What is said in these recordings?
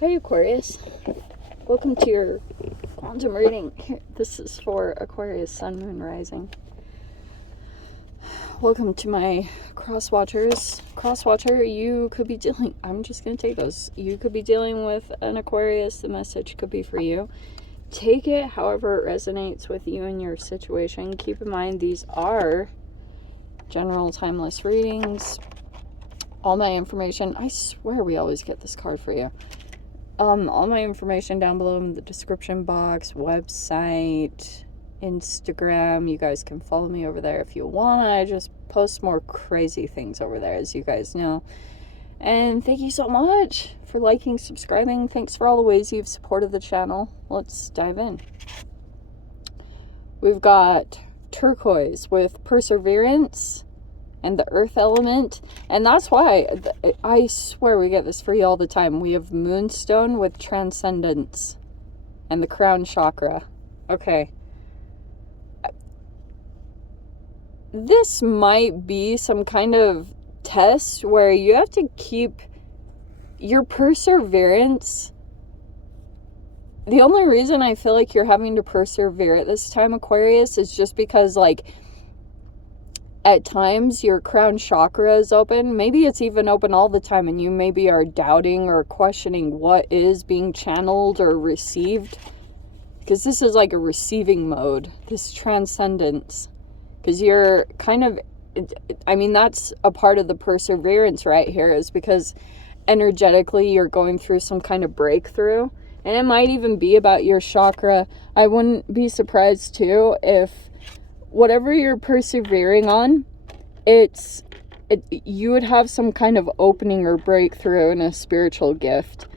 Hi Aquarius, welcome to your quantum reading. This is for Aquarius Sun, Moon, Rising. Welcome to my cross watchers. Cross watcher, you could be dealing, I'm just going to take those. You could be dealing with an Aquarius. The message could be for you. Take it however it resonates with you and your situation. Keep in mind these are general timeless readings. All my information, I swear we always get this card for you. All my information down below in the description box, website, Instagram. You guys can follow me over there if you want. I just post more crazy things over there, as you guys know. And thank you so much for liking, subscribing. Thanks for all the ways you've supported the channel. Let's dive in. We've got turquoise with perseverance and the earth element, and that's why I swear we get this for you all the time. We have moonstone with transcendence and the crown chakra. Okay, this might be some kind of test where you have to keep your perseverance. The only reason I feel like you're having to persevere at this time, Aquarius, is just because, like, at times your crown chakra is open. Maybe it's even open all the time and you maybe are doubting or questioning what is being channeled or received, because this is like a receiving mode, this transcendence, because you're kind of, I mean, that's a part of the perseverance right here, is because energetically you're going through some kind of breakthrough, and it might even be about your chakra. I wouldn't be surprised too if whatever you're persevering on, you would have some kind of opening or breakthrough in a spiritual gift.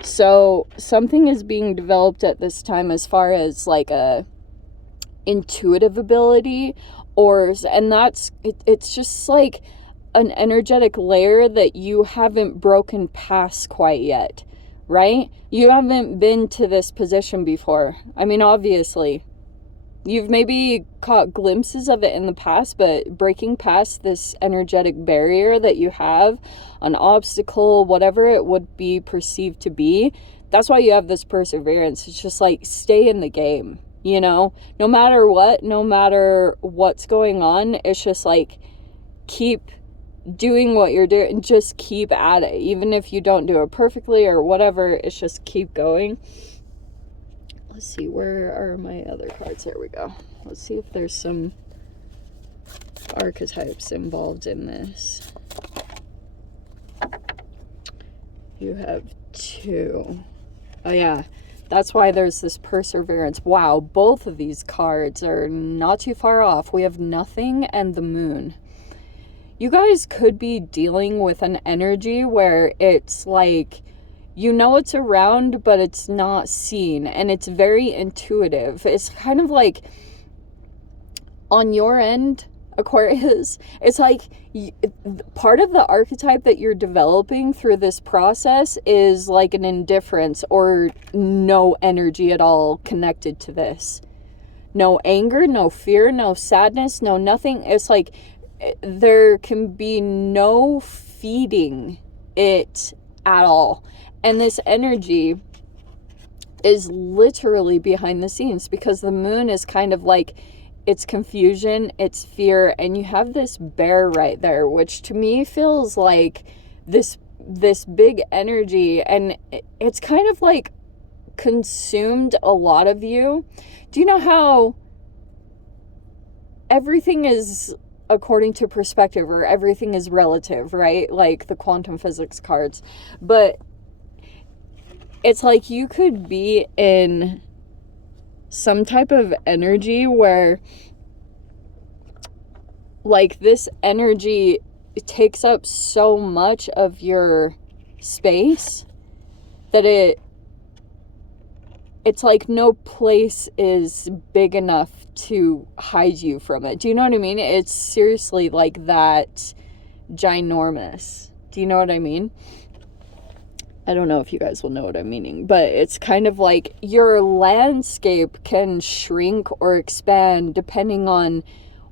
So something is being developed at this time as far as like a intuitive ability, and that's it's just like an energetic layer that you haven't broken past quite yet, right? You haven't been to this position before. I mean, obviously you've maybe caught glimpses of it in the past, but breaking past this energetic barrier that you have, an obstacle, whatever it would be perceived to be, that's why you have this perseverance. It's just like, stay in the game, you know? No matter what, no matter what's going on, it's just like, keep doing what you're doing, just keep at it. Even if you don't do it perfectly or whatever, it's just keep going. Let's see, where are my other cards? There we go. Let's see if there's some archetypes involved in this. You have two. Oh yeah, that's why there's this perseverance. Wow, both of these cards are not too far off. We have nothing and the moon. You guys could be dealing with an energy where it's like, you know it's around, but it's not seen, and it's very intuitive. It's kind of like, on your end, Aquarius, it's like part of the archetype that you're developing through this process is like an indifference or no energy at all connected to this. No anger, no fear, no sadness, no nothing. It's like there can be no feeding it at all. And this energy is literally behind the scenes, because the moon is kind of like, it's confusion, it's fear, and you have this bear right there, which to me feels like this big energy, and it's kind of like consumed a lot of you. Do you know how everything is according to perspective, or everything is relative, right? Like the quantum physics cards. But it's like you could be in some type of energy where, like, this energy takes up so much of your space that it's like no place is big enough to hide you from it. Do you know what I mean? It's seriously like that ginormous. Do you know what I mean? I don't know if you guys will know what I'm meaning, but it's kind of like your landscape can shrink or expand depending on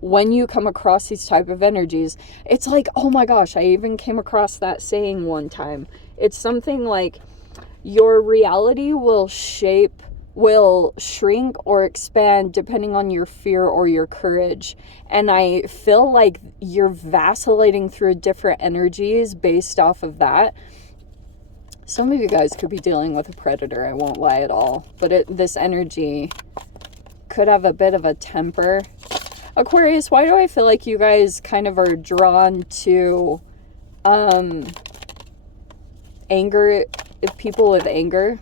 when you come across these type of energies, it's like, oh my gosh, I even came across that saying one time. It's something like your reality will shrink or expand depending on your fear or your courage. And I feel like you're vacillating through different energies based off of that. Some of you guys could be dealing with a predator, I won't lie at all. But this energy could have a bit of a temper. Aquarius, why do I feel like you guys kind of are drawn to anger, people with anger?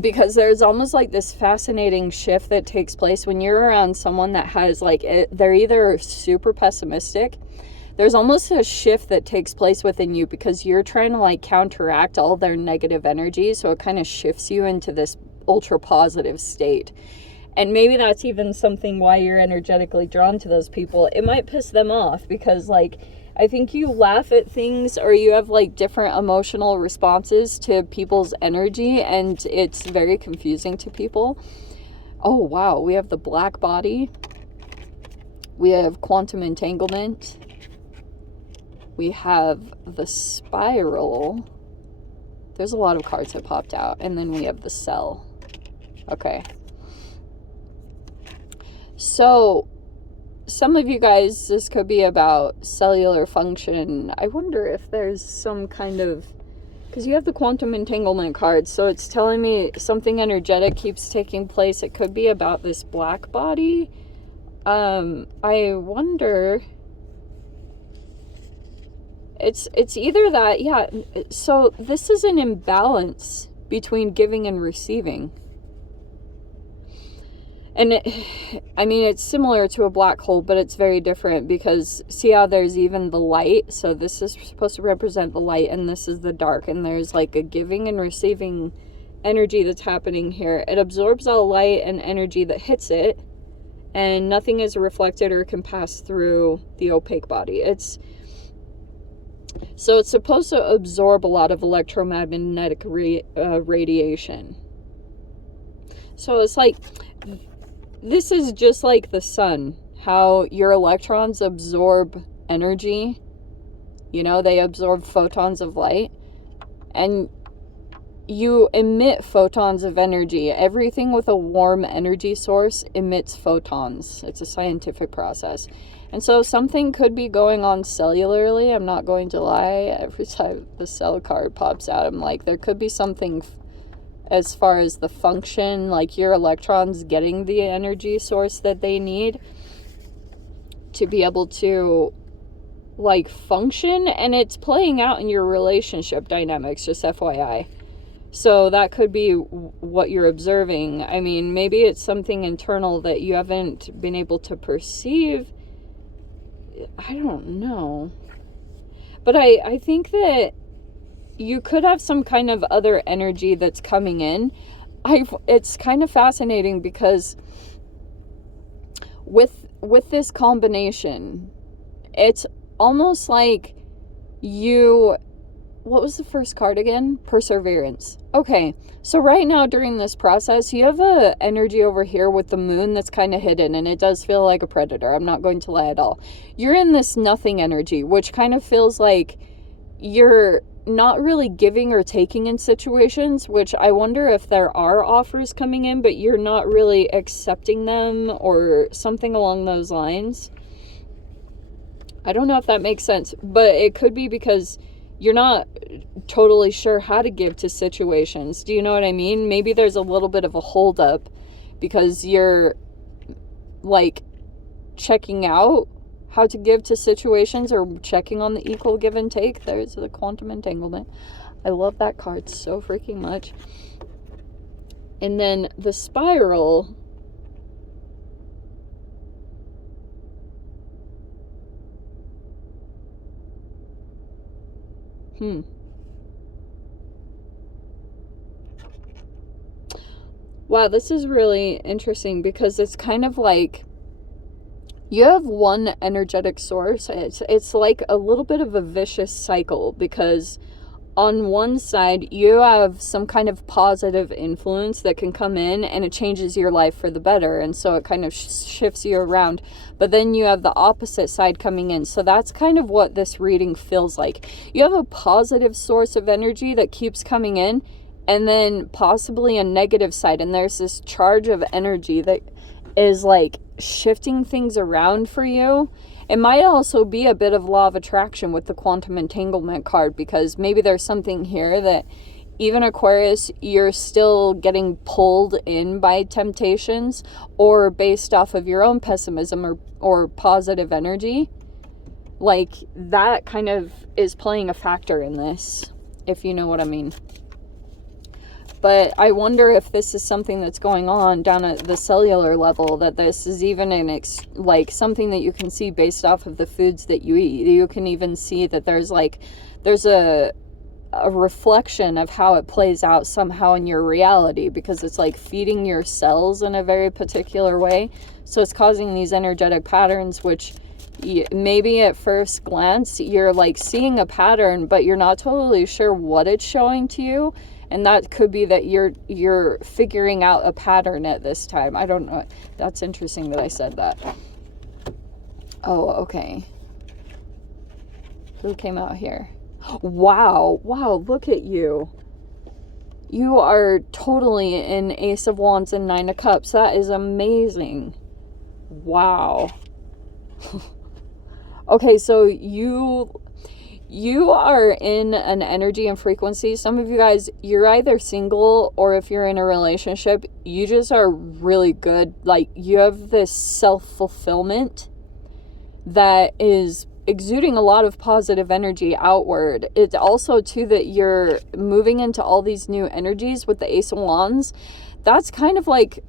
Because there's almost like this fascinating shift that takes place when you're around someone that has like, they're either super pessimistic. There's almost a shift that takes place within you because you're trying to like counteract all their negative energy. So it kind of shifts you into this ultra positive state. And maybe that's even something why you're energetically drawn to those people. It might piss them off because like, I think you laugh at things or you have like different emotional responses to people's energy, and it's very confusing to people. Oh wow, we have the black body. We have quantum entanglement. We have the spiral. There's a lot of cards that popped out. And then we have the cell. Okay. So some of you guys, this could be about cellular function. I wonder if there's some kind of, because you have the quantum entanglement card, so it's telling me something energetic keeps taking place. It could be about this black body. I wonder, it's either that, yeah. So this is an imbalance between giving and receiving. And it's similar to a black hole, but it's very different because see how there's even the light? So this is supposed to represent the light and this is the dark. And there's like a giving and receiving energy that's happening here. It absorbs all light and energy that hits it, and nothing is reflected or can pass through the opaque body. So it's supposed to absorb a lot of electromagnetic radiation. So it's like, this is just like the sun, how your electrons absorb energy. You know, they absorb photons of light. And you emit photons of energy. Everything with a warm energy source emits photons. It's a scientific process. And so something could be going on cellularly. I'm not going to lie. Every time the cell card pops out, I'm like, there could be something as far as the function, like your electrons getting the energy source that they need to be able to like function, and it's playing out in your relationship dynamics, just FYI. So that could be what you're observing. I mean, maybe it's something internal that you haven't been able to perceive. I don't know. But I think that you could have some kind of other energy that's coming in. It's kind of fascinating because with this combination, it's almost like what was the first card again? Perseverance. Okay, so right now during this process, you have a energy over here with the moon that's kind of hidden, and it does feel like a predator. I'm not going to lie at all. You're in this nothing energy, which kind of feels like you're not really giving or taking in situations, which I wonder if there are offers coming in, but you're not really accepting them or something along those lines. I don't know if that makes sense, but it could be because you're not totally sure how to give to situations. Do you know what I mean? Maybe there's a little bit of a holdup because you're like checking out how to give to situations or checking on the equal give and take. There's the quantum entanglement. I love that card so freaking much. And then the spiral. Wow, this is really interesting because it's kind of like you have one energetic source. It's like a little bit of a vicious cycle because on one side, you have some kind of positive influence that can come in and it changes your life for the better. And so it kind of shifts you around. But then you have the opposite side coming in. So that's kind of what this reading feels like. You have a positive source of energy that keeps coming in, and then possibly a negative side. And there's this charge of energy that is like shifting things around for you. It might also be a bit of law of attraction with the quantum entanglement card, because maybe there's something here that even Aquarius, you're still getting pulled in by temptations, or based off of your own pessimism or positive energy. Like that kind of is playing a factor in this, if you know what I mean. But I wonder if this is something that's going on down at the cellular level, that this is even like something that you can see based off of the foods that you eat. You can even see that there's a reflection of how it plays out somehow in your reality, because it's like feeding your cells in a very particular way. So it's causing these energetic patterns, which maybe at first glance you're like seeing a pattern, but you're not totally sure what it's showing to you. And that could be that you're figuring out a pattern at this time. I don't know. That's interesting that I said that. Oh, okay. Who came out here? Wow. Wow, look at you. You are totally in Ace of Wands and Nine of Cups. That is amazing. Wow. Okay, so you are in an energy and frequency. Some of you guys, you're either single, or if you're in a relationship, you just are really good. Like, you have this self-fulfillment that is exuding a lot of positive energy outward. It's also too that you're moving into all these new energies with the Ace of Wands. That's kind of like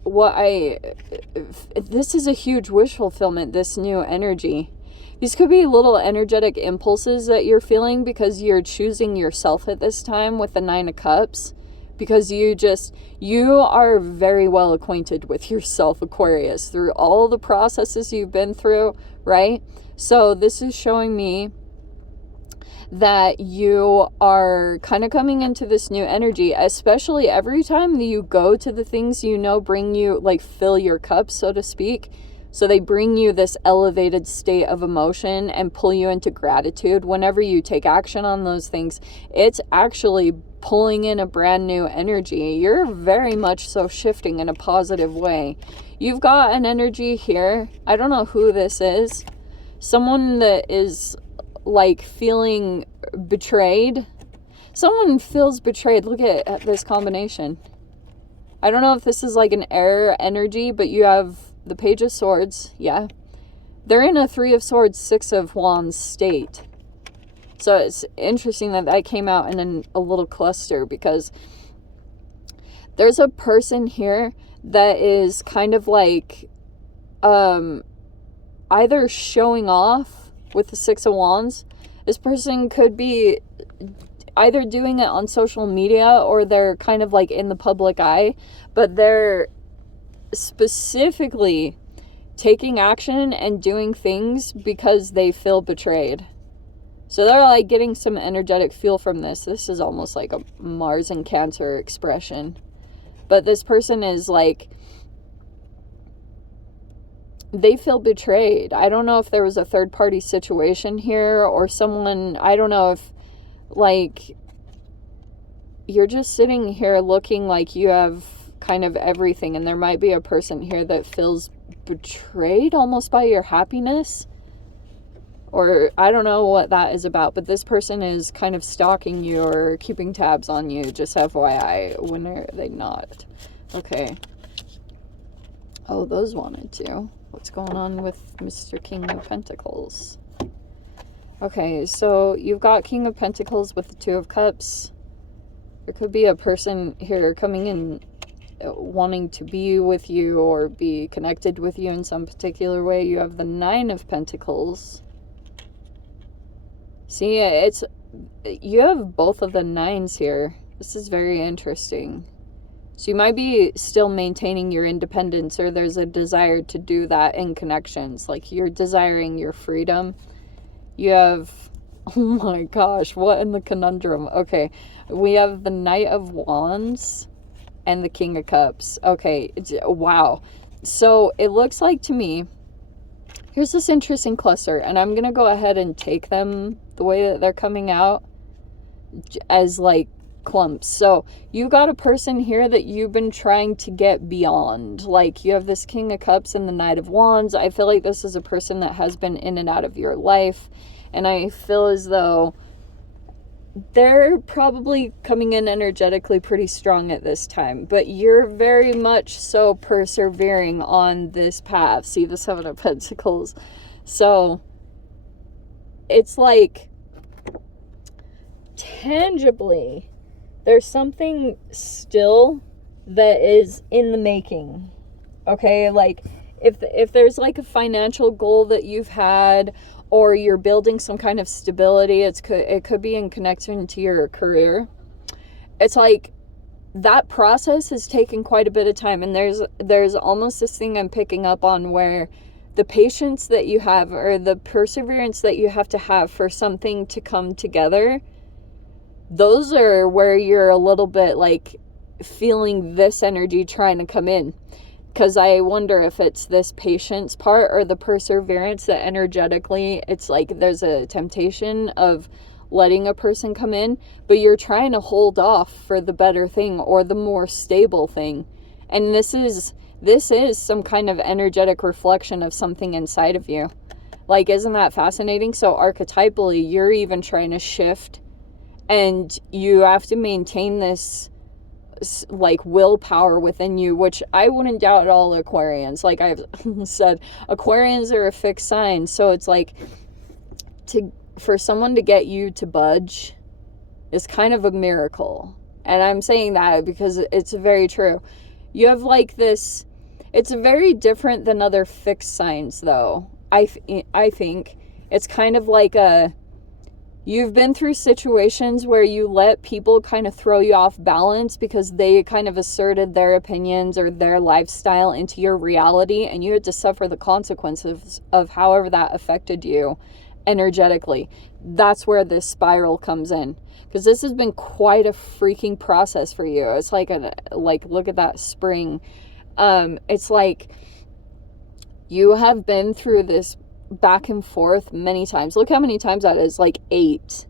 this is a huge wish fulfillment, this new energy. These could be little energetic impulses that you're feeling because you're choosing yourself at this time with the Nine of Cups, because you are very well acquainted with yourself, Aquarius, through all the processes you've been through, right? So this is showing me that you are kind of coming into this new energy, especially every time that you go to the things bring you, like, fill your cup, so to speak. So they bring you this elevated state of emotion and pull you into gratitude. Whenever you take action on those things, it's actually pulling in a brand new energy. You're very much so shifting in a positive way. You've got an energy here. I don't know who this is. Someone that is like feeling betrayed. Someone feels betrayed. Look at this combination. I don't know if this is like an air energy, but you have the Page of Swords, yeah. They're in a Three of Swords, Six of Wands state. So it's interesting that came out in a little cluster, because there's a person here that is kind of like either showing off with the Six of Wands. This person could be either doing it on social media, or they're kind of like in the public eye, but they're specifically taking action and doing things because they feel betrayed. So they're like getting some energetic feel from this. This is almost like a Mars and Cancer expression. But this person is like, they feel betrayed. I don't know if there was a third party situation here, or someone, I don't know if, like, you're just sitting here looking like you have kind of everything, and there might be a person here that feels betrayed almost by your happiness, or I don't know what that is about, but this person is kind of stalking you or keeping tabs on you, just FYI. When are they not? Okay. Oh, those wanted to. What's going on with Mr. King of Pentacles? Okay, so you've got King of Pentacles with the Two of Cups. There could be a person here coming in wanting to be with you or be connected with you in some particular way. You have the Nine of Pentacles. See, you have both of the nines here. This is very interesting. So you might be still maintaining your independence, or there's a desire to do that in connections. Like, you're desiring your freedom. You have Oh my gosh, what in the conundrum? Okay, we have the Knight of Wands and the King of Cups. Okay, wow. So it looks like to me, here's this interesting cluster, and I'm going to go ahead and take them the way that they're coming out as like clumps. So you got a person here that you've been trying to get beyond. Like you have this King of Cups and the Knight of Wands. I feel like this is a person that has been in and out of your life. And I feel as though they're probably coming in energetically pretty strong at this time. But you're very much so persevering on this path. See the Seven of Pentacles. So it's like tangibly there's something still that is in the making. Okay, like if there's like a financial goal that you've had, or you're building some kind of stability, it could be in connection to your career. It's like that process has taken quite a bit of time, and there's almost this thing I'm picking up on where the patience that you have, or the perseverance that you have to have for something to come together, those are where you're a little bit like feeling this energy trying to come in. Because I wonder if it's this patience part or the perseverance that energetically it's like there's a temptation of letting a person come in, but you're trying to hold off for the better thing or the more stable thing. And this is some kind of energetic reflection of something inside of you. Like, isn't that fascinating? So archetypally, you're even trying to shift, and you have to maintain this like willpower within you, which I wouldn't doubt at all Aquarians. Like I've said, Aquarians are a fixed sign, so it's like for someone to get you to budge is kind of a miracle. And I'm saying that because it's very true. You have like this, it's very different than other fixed signs though. I think it's kind of like you've been through situations where you let people kind of throw you off balance because they kind of asserted their opinions or their lifestyle into your reality, and you had to suffer the consequences of however that affected you energetically. That's where this spiral comes in, because this has been quite a freaking process for you. It's like look at that spring. It's like you have been through this back and forth many times. Look how many times that is, like 8.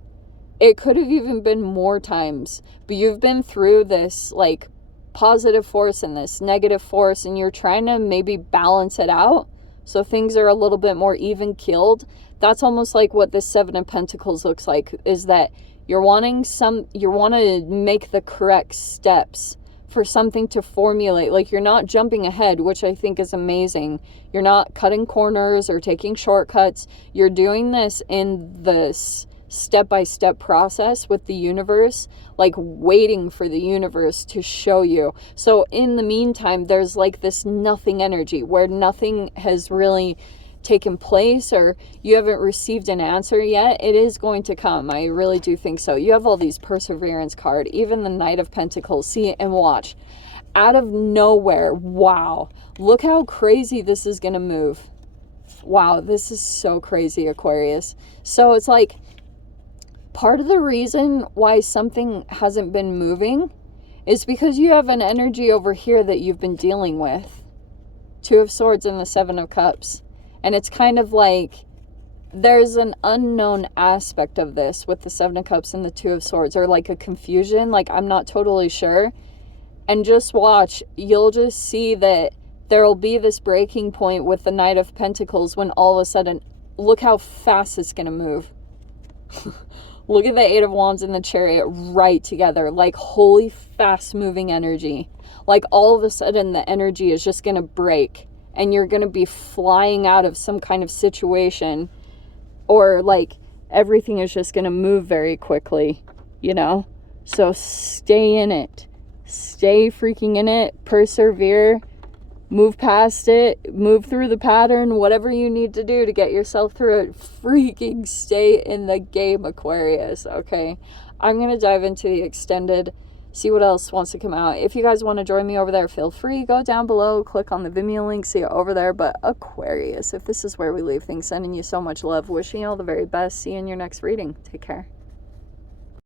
It could have even been more times, but you've been through this like positive force and this negative force, and you're trying to maybe balance it out so things are a little bit more even keeled. That's almost like what this Seven of Pentacles looks like, is that you want to make the correct steps for something to formulate. Like you're not jumping ahead, which I think is amazing. You're not cutting corners or taking shortcuts. You're doing this in this step-by-step process with the universe, like waiting for the universe to show you. So in the meantime, there's like this nothing energy where nothing has really taken place, or you haven't received an answer yet. It is going to come. I really do think so. You have all these perseverance card, even the Knight of Pentacles. See and watch. Out of nowhere. Wow. Look how crazy this is going to move. Wow, this is so crazy, Aquarius. So it's like part of the reason why something hasn't been moving is because you have an energy over here that you've been dealing with. Two of Swords and the Seven of Cups. And it's kind of like there's an unknown aspect of this with the Seven of Cups and the Two of Swords, or like a confusion, like I'm not totally sure. And just watch, you'll just see that there'll be this breaking point with the Knight of Pentacles when all of a sudden, look how fast it's going to move. Look at the Eight of Wands and the Chariot right together, like holy fast moving energy. Like all of a sudden the energy is just going to break. And you're going to be flying out of some kind of situation, or like everything is just going to move very quickly, you know? So stay in it. Stay freaking in it. Persevere. Move past it. Move through the pattern. Whatever you need to do to get yourself through it. Freaking stay in the game, Aquarius. Okay. I'm going to dive into the extended see what else wants to come out. If you guys want to join me over there, feel free. Go down below, click on the Vimeo link, see it over there. But Aquarius, if this is where we leave things, sending you so much love, wishing you all the very best. See you in your next reading. Take care.